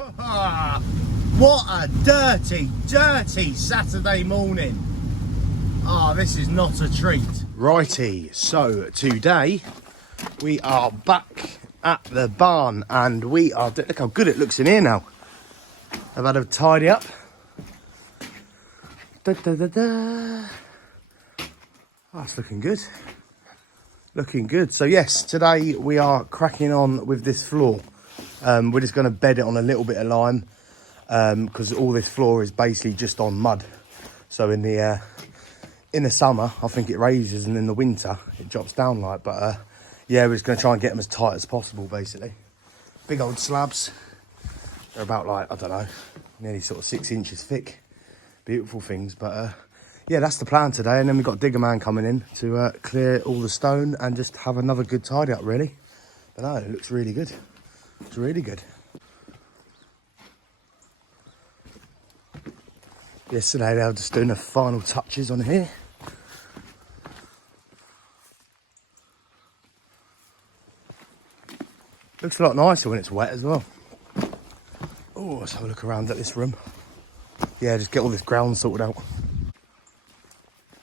What a dirty, dirty Saturday morning. Oh, this is not a treat. Righty, so today we are back at the barn and we are, look how good it looks in here now. I've had a tidy up. Da, da, da, da. Oh, it's looking good. Looking good. So yes, today we are cracking on with this floor. We're just going to bed it on a little bit of lime because all this floor is basically just on mud. So in the summer, I think it raises, and in the winter it drops down like. But yeah, we're just going to try and get them as tight as possible, basically. Big old slabs. They're about like, I don't know, nearly sort of 6 inches thick. Beautiful things, but yeah, that's the plan today. And then we've got Digger Man coming in to clear all the stone and just have another good tidy up, really. But no, it looks really good. It's really good. Yesterday they were just doing the final touches on here. Looks a lot nicer when it's wet as well. Oh, let's have a look around at this room. Yeah, just get all this ground sorted out.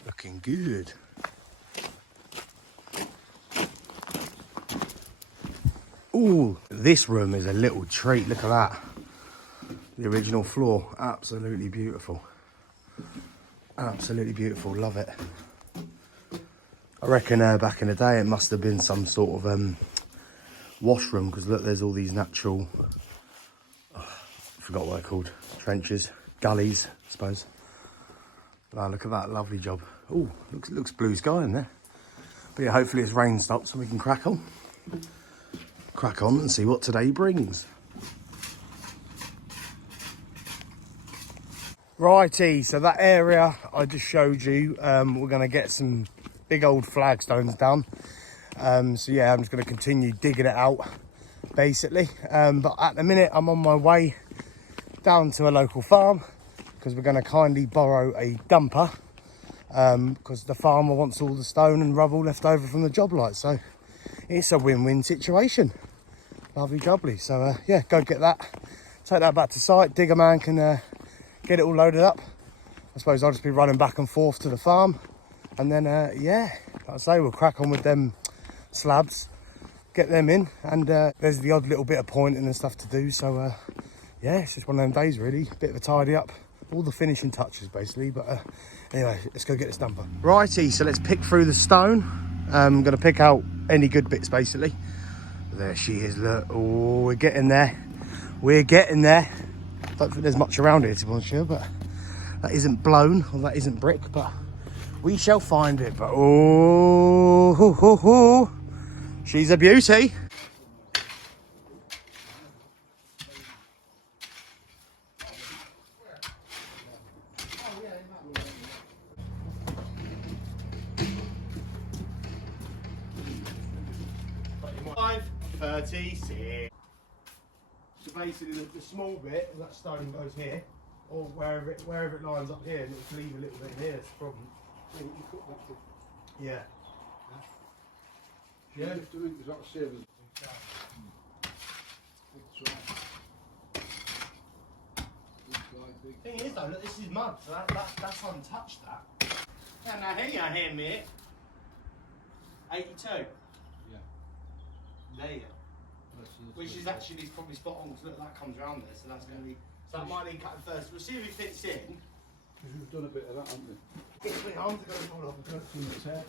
Looking good. Ooh, this room is a little treat. Look at that. The original floor, absolutely beautiful. Absolutely beautiful, love it. I reckon back in the day it must have been some sort of washroom, because look, there's all these natural, I forgot what they're called, trenches, gullies, I suppose. Wow, look at that, lovely job. Oh, looks blue sky in there. But yeah, hopefully it's rain stopped so we can crack on. Crack on and see what today brings. Righty, so that area I just showed you, we're going to get some big old flagstones down. So yeah, I'm just going to continue digging it out, basically. But at the minute, I'm on my way down to a local farm because we're going to kindly borrow a dumper because the farmer wants all the stone and rubble left over from the job light. So it's a win-win situation. Lovely jubbly. So yeah, go get that. Take that back to site. Digger Man can get it all loaded up. I suppose I'll just be running back and forth to the farm. And then, yeah, like I say, we'll crack on with them slabs, get them in. And there's the odd little bit of pointing and stuff to do. So, yeah, it's just one of them days, really. Bit of a tidy up. All the finishing touches, basically. But anyway, let's go get this dumper. Righty, so let's pick through the stone. I'm going to pick out any good bits, basically. There she is, look. Oh, we're getting there. We're getting there. Don't think there's much around here, to be honest with you, but that isn't blown, or that isn't brick, but we shall find it. But oh, ho, ho, ho. She's a beauty. So basically the small bit of that stone goes here, or wherever it lines up here, and it'll leave a little bit here. That's the problem. Yeah. Yeah. Thing is though, look, this is mud, so that's untouched. That. And now here, mate. 82. Yeah. There. Which is actually probably spot on, because look, that comes around there, so that's going to be. So that might need cutting first. We'll see if it fits in. Because we've done a bit of that, haven't we? It's my arms are going to fall off. We've got too much hair.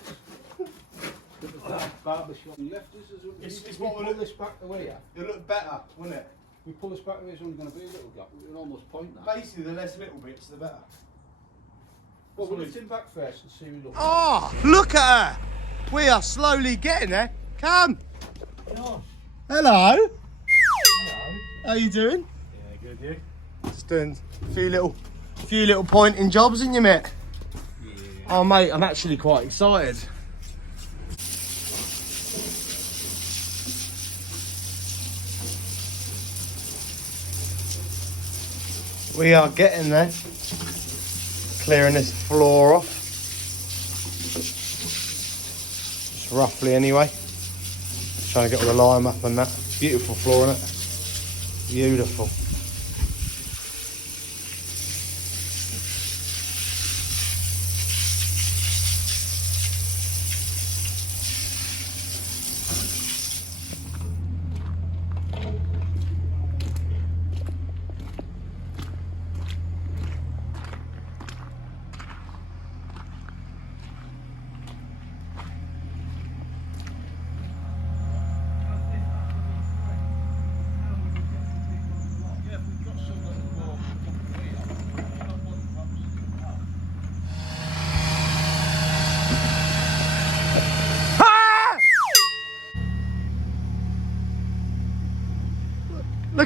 Barber shop left us as it's what we'll pull this back the way. It'll look better, wouldn't it? We pull this back the way, it's only going to be a little gap. We can almost point that. Basically, the less little bits, the better. Well, we'll lift him back first and see we look. Oh, look at her! We are slowly getting there. Come. Yeah. Hello. Hello. How you doing? Yeah, good, you? Just doing a few little pointing jobs, ain't you, mate? Yeah. Oh, mate, I'm actually quite excited. We are getting there. Clearing this floor off. Just roughly, anyway. Just trying to get all the lime up and that. Beautiful floor, isn't it? Beautiful.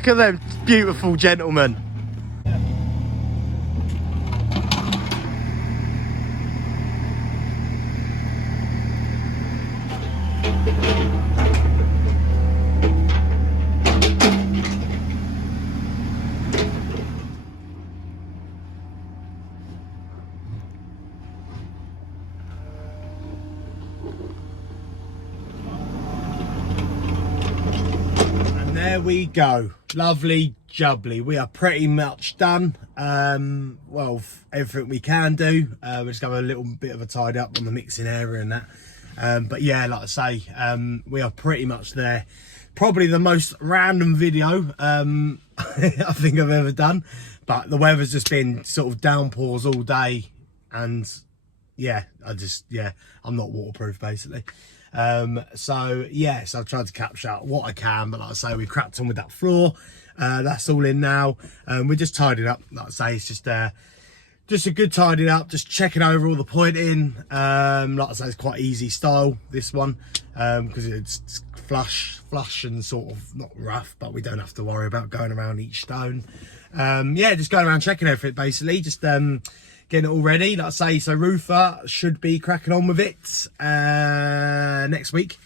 Look at them beautiful gentlemen. There we go, lovely jubbly. We are pretty much done. Well, everything we can do. We're just going to have a little bit of a tidy up on the mixing area and that. But yeah, like I say, we are pretty much there. Probably the most random video I think I've ever done. But the weather's just been sort of downpours all day, and yeah, I'm not waterproof basically. So yes, I've tried to capture what I can, but like I say, we cracked on with that floor. That's all in now. We're just tidying up. Like I say, it's just a good tidying up, just checking over all the pointing. Like I say, it's quite easy style, this one, because it's flush and sort of not rough, but we don't have to worry about going around each stone. Yeah, just going around checking everything basically, just getting it all ready. Like I say, so roofer should be cracking on with it next week.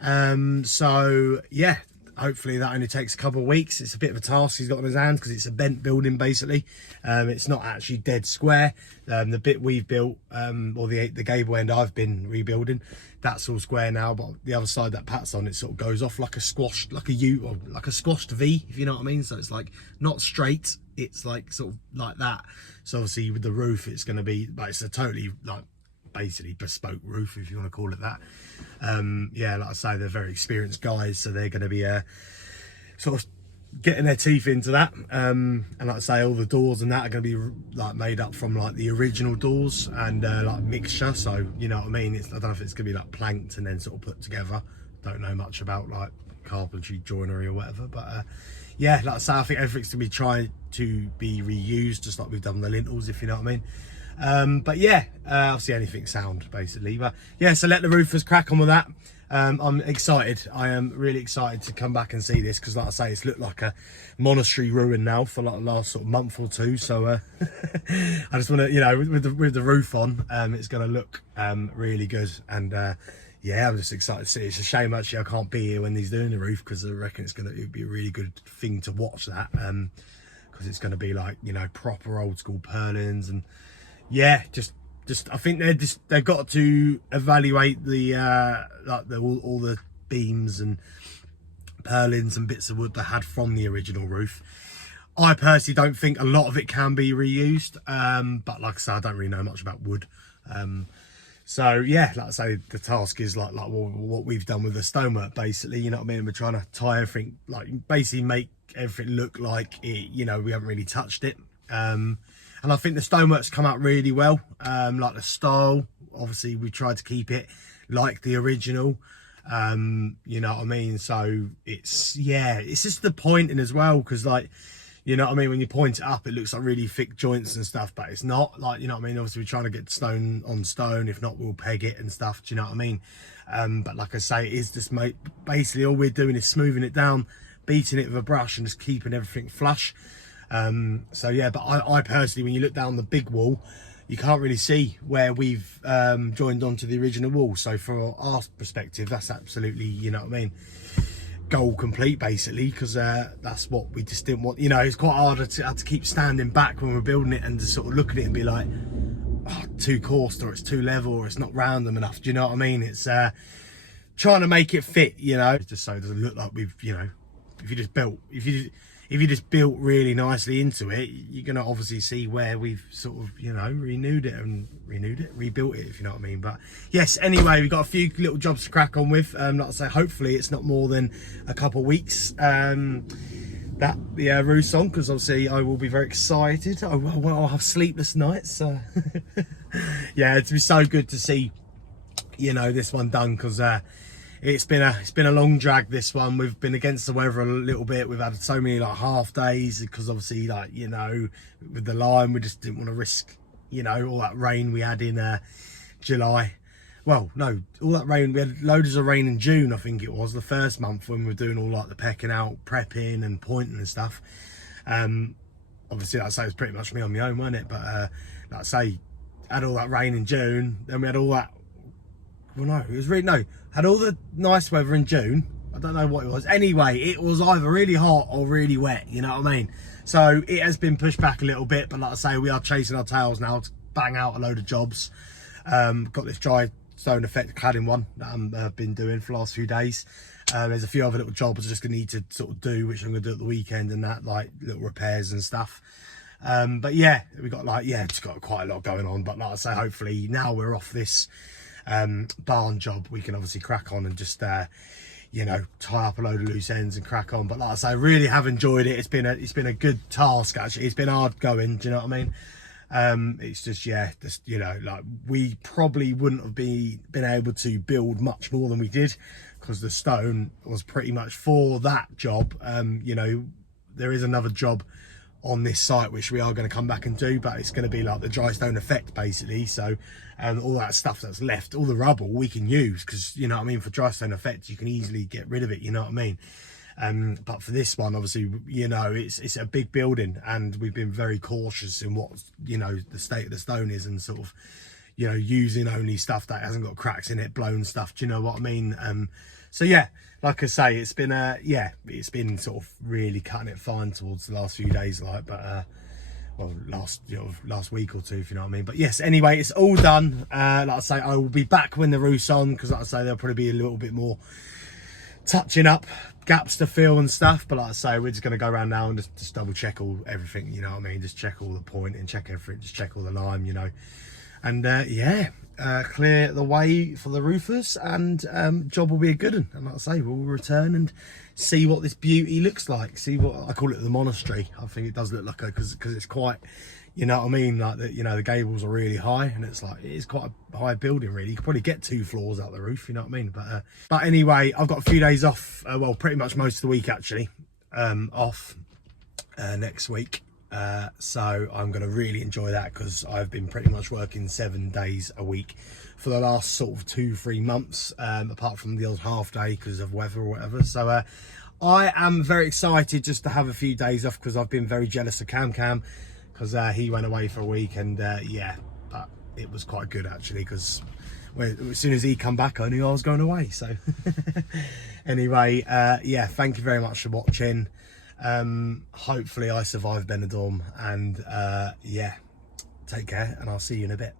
So yeah, hopefully that only takes a couple of weeks. It's a bit of a task he's got on his hands because it's a bent building basically. It's not actually dead square. The bit we've built, or the gable end I've been rebuilding, that's all square now, but the other side that Pat's on, it sort of goes off like a squashed, like a U, or like a squashed V, if you know what I mean. So it's like not straight, it's like sort of like that. So obviously with the roof, it's going to be, like, it's a totally like basically bespoke roof, if you want to call it that. Yeah, like I say, they're very experienced guys, so they're going to be sort of getting their teeth into that. And like I say, all the doors and that are going to be like made up from like the original doors and like mixture. So you know what I mean. I don't know if it's going to be like planked and then sort of put together. Don't know much about like carpentry, joinery or whatever, but yeah, like I say, I think everything's going to be trying to be reused, just like we've done the lintels, if you know what I mean. But yeah, I'll see anything sound basically. But yeah, so let the roofers crack on with that. I'm excited. I am really excited to come back and see this, because like I say, it's looked like a monastery ruin now for like the last sort of month or two. So I just want to, you know, with the roof on, it's going to look really good. And yeah, I'm just excited to see it. It's a shame actually I can't be here when he's doing the roof, because I reckon it'd be a really good thing to watch that, because it's going to be like, you know, proper old school purlins. And yeah, just I think they've got to evaluate the like all the beams and purlins and bits of wood they had from the original roof. I personally don't think a lot of it can be reused, but like I said, I don't really know much about wood. So yeah, like I say, the task is like what we've done with the stonework basically, you know what I mean. We're trying to tie everything, like basically make everything look like it, you know, we haven't really touched it. And I think the stonework's come out really well. Like the style, obviously we tried to keep it like the original, you know what I mean. So it's, yeah, it's just the pointing as well, because like, you know what I mean, when you point it up, it looks like really thick joints and stuff, but it's not, like, you know what I mean. Obviously we're trying to get stone on stone, if not we'll peg it and stuff, do you know what I mean. But like I say, it is just basically all we're doing is smoothing it down, beating it with a brush and just keeping everything flush. So yeah, but I personally, when you look down the big wall, you can't really see where we've joined onto the original wall. So from our perspective, that's absolutely, you know what I mean, goal complete basically, because that's what we just didn't want. You know, it's quite hard to have to keep standing back when we're building it and just sort of look at it and be like, oh, too coarse, or it's too level, or it's not random enough, do you know what I mean? It's trying to make it fit, you know, just so it doesn't look like we've, you know, if you just built really nicely into it, you're going to obviously see where we've sort of, you know, rebuilt it, if you know what I mean. But yes, anyway, we've got a few little jobs to crack on with. Like I say, hopefully it's not more than a couple of weeks that the roof's on, because obviously I will be very excited. I'll have sleepless nights. Yeah, it'd be so good to see, you know, this one done, because it's been a long drag, this one. We've been against the weather a little bit. We've had so many like half days, because obviously, like, you know, with the line, we just didn't want to risk, you know, all that rain we had in July. well, no, all that rain, we had loads of rain in June, I think it was, the first month when we were doing all like the pecking out, prepping and pointing and stuff. Obviously, like I say, it was pretty much me on my own, wasn't it? But like I say, had all that rain in June, then we had all that, well no, it was really, no, had all the nice weather in June. I don't know what it was. Anyway, it was either really hot or really wet, you know what I mean? So it has been pushed back a little bit, but like I say, we are chasing our tails now to bang out a load of jobs. Got this dry stone effect cladding one that I've been doing for the last few days. There's a few other little jobs I'm just gonna need to sort of do, which I'm gonna do at the weekend and that, like little repairs and stuff. But yeah, we got like, yeah, just got quite a lot going on. But like I say, hopefully now we're off this barn job, we can obviously crack on and just you know, tie up a load of loose ends and crack on. But like I say, I really have enjoyed it. It's been a good task actually. It's been hard going, do you know what I mean? It's just, yeah, just, you know, like we probably wouldn't have been able to build much more than we did because the stone was pretty much for that job. You know, there is another job on this site which we are going to come back and do, but it's going to be like the dry stone effect basically. So all that stuff that's left, all the rubble we can use, because you know what I mean, for dry stone effect you can easily get rid of it, you know what I mean. But for this one, obviously, you know, it's a big building and we've been very cautious in what, you know, the state of the stone is, and sort of, you know, using only stuff that hasn't got cracks in it, blown stuff, do you know what I mean? So yeah, like I say, it's been yeah, it's been sort of really cutting it fine towards the last few days, like, but well, last week or two, if you know what I mean. But yes, anyway, it's all done. Like I say, I will be back when the roof's on, because like I say, there'll probably be a little bit more touching up, gaps to fill and stuff. But like I say, we're just going to go around now and just double check everything, you know what I mean, just check all the pointing, check everything, just check all the lime, you know, and yeah, clear the way for the roofers, and job will be a good one. And like I say, we'll return and see what this beauty looks like, see what I call it, the monastery. I think it does look like, because it's quite, you know what I mean, like the, you know, the gables are really high, and it's like, it is quite a high building really. You could probably get 2 floors out the roof, you know what I mean. But anyway, I've got a few days off, well, pretty much most of the week actually, off next week. So I'm going to really enjoy that, because I've been pretty much working 7 days a week for the last sort of 2-3 months, apart from the odd half day because of weather or whatever. So I am very excited just to have a few days off, because I've been very jealous of Cam, because he went away for a week, and yeah, but it was quite good actually, because as soon as he come back I knew I was going away. So anyway, yeah, thank you very much for watching. Hopefully I survive Benidorm, and yeah, take care, and I'll see you in a bit.